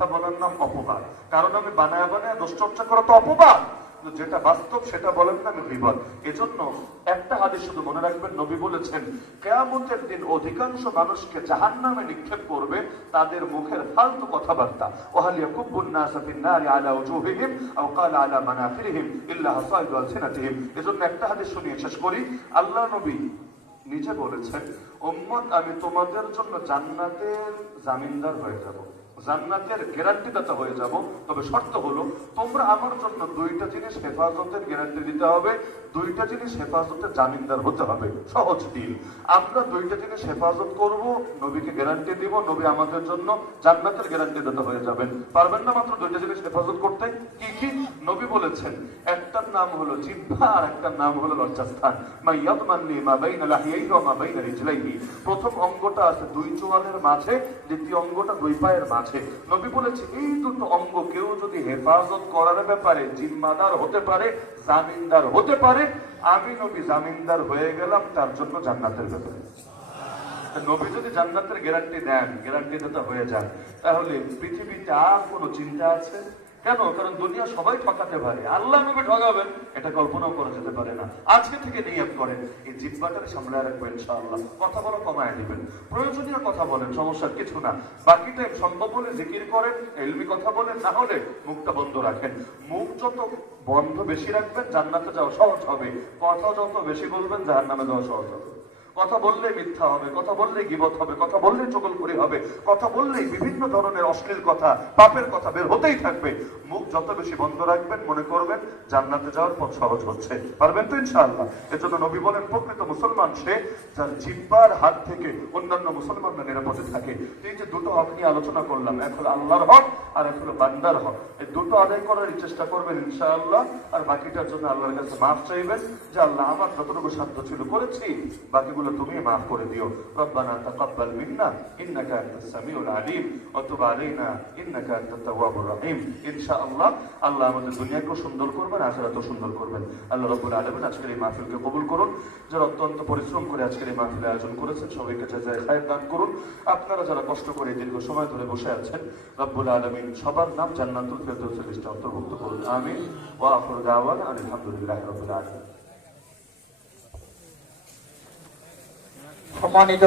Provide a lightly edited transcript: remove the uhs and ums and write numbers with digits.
মিথ্যা বলার নাম অপবাদ। কারণ আমি বানায় বানায় দোষ চর্চা করা তো অপবাদ, যেটা বাস্তব সেটা বলেন না আমি বিপদ। এজন্য একটা হাদিস শুধু মনে রাখবেন, নবী বলেছেন কিয়ামতের দিন অধিকাংশ মানুষকে জাহান্নামে নিক্ষেপ করবে তাদের মুখের ফালতু কথাবার্তা। ওয়াহাল ইয়াকুবুন নাসা ফিন নারি আলা উজুহিহিম আও ক্বালা আলা মানাখিরিহিম ইল্লা হাসাইদু আলসিনাতিহিম। এজন্য একটা হাদিস শুনিয়ে শেষ করি। আল্লাহ নবী নিজে বলেছেন, উম্মত আমি তোমাদের জন্য জান্নাতের জামিনদার হয়ে যাব, জান্নাতের গ্যারান্টি দাতা হয়ে যাব। তবে শর্ত হলো তোমরা আমার জন্য দুইটা জিনিস হেফাজতের গ্যারান্টি দিতে হবে, দুইটা জিনিস হেফাজতের জামিনদার হতে হবে। সহজ ডিল। আমরা দুইটা জিনিস হেফাজত করব, নবীকে গ্যারান্টি দিব, নবী আমাদের জন্য জান্নাতের গ্যারান্টি দাতা হয়ে যাবেন। পারবেন না মাত্র দুইটা জিনিস হেফাজত করতে? কি কি? নবী বলেছেন একটার নাম হলো জিহ্বা আর একটার নাম হলো লজ্জাস্থান। মা ইয়াদমাননি মা বাইনা লাহিয়াইহি ওয়া মা বাইনা রিজলাইহি। প্রথম অঙ্গটা আছে দুই চোয়ালের মাঝে, দ্বিতীয় অঙ্গটা দুই পায়ের মাঝে। নবী বলেছে এই দুটো অঙ্গ কেউ যদি হেফাজত করার ব্যাপারে জিম্মাদার হতে পারে, জামিনদার হতে পারে, আমি নবী জামিনদার হয়ে গেলাম তার জন্য জান্নাতের ব্যাপারে। নবী যদি জান্নাতের গ্যারান্টি দেন, গ্যারান্টি দাতা হয়ে যান, তাহলে পৃথিবীতে আর কোনো চিন্তা আছে? কেন? কারণ দুনিয়া সবাই ঠকাতে পারে, আল্লাহ নবী ঠকাবেন এটা কল্পনাও করা যেতে পারে না। আজকে থেকে নিয়ত করেন এই জিহ্বাটারে সামলায় রাখবেন ইনশাআল্লাহ। কথা বলা কমায় দিবেন, প্রয়োজনীয় কথা বলেন, সমস্যার কিছু না। বাকি টাইম সম্ভব হলে জিকির করেন, ইলমি কথা বলেন, না হলে মুখটা বন্ধ রাখেন। মুখ যত বন্ধ বেশি রাখবেন জান্নাতে যাওয়া সহজ হবে, কথা যত বেশি বলবেন জাহান্নামে যাওয়া সহজ হবে। কথা বললে মিথ্যা হবে, কথা বললে গীবত হবে, কথা বললে চগলখড়ি হবে, কথা বললেই বিভিন্ন ধরনের অশ্লীল কথা, পাপের কথা বের হতেই থাকবে। মুখ যত বেশি বন্ধ রাখবেন মনে করবেন জান্নাতে যাওয়ার পথ সহজ হচ্ছে। পারবেন তো ইনশাআল্লাহ? এজন্য নবী বলেন প্রকৃত মুসলমান সে যার জিহ্বার হাত থেকে অন্যান্য মুসলমানরা নিরাপদে থাকে। এই যে দুটো হক নিয়ে আলোচনা করলাম, এক হলো আল্লাহর হক আর এক হলো বান্দার হক। এই দুটো আদায় করার চেষ্টা করবেন ইনশাআল্লাহ। আর বাকিটার জন্য আল্লাহর কাছে মাফ চাইবেন যে আল্লাহ আমার যতটুকু সাধ্য ছিল করেছি, বাকিগুলো তুমি মাফ করে দিও। রব্বানা তাকাব্বাল মিন্না ইন্নাকা আনতাস সামিউল আলিম ওয়া তুব আলাইনা ইন্নাকা আনতাত তাওয়াবুর রহিম। ইনশাআল্লাহ আল্লাহ আমাদের দুনিয়াকেও সুন্দর করবেন, আখিরাতও সুন্দর করবেন। আল্লাহ রাব্বুল আলামিন আজকের এই মাহফিলকে কবুল করুন। যারা অত্যন্ত পরিশ্রম করে আজকের এই মাহফিলে আয়োজন করেছেন সবাইকে জাযায়ে খায়র দান করুন। আপনারা যারা কষ্ট করে দীর্ঘ সময় ধরে বসে আছেন, রাব্বুল আলামিন সবার নাম জান্নাতুল ফেরদৌসের লিস্টে অন্তর্ভুক্ত করুন। আমিন। ওয়া আখিরু দাওয়ানা আলহামদুলিল্লাহি রাব্বিল আলামিন। সম্মানিত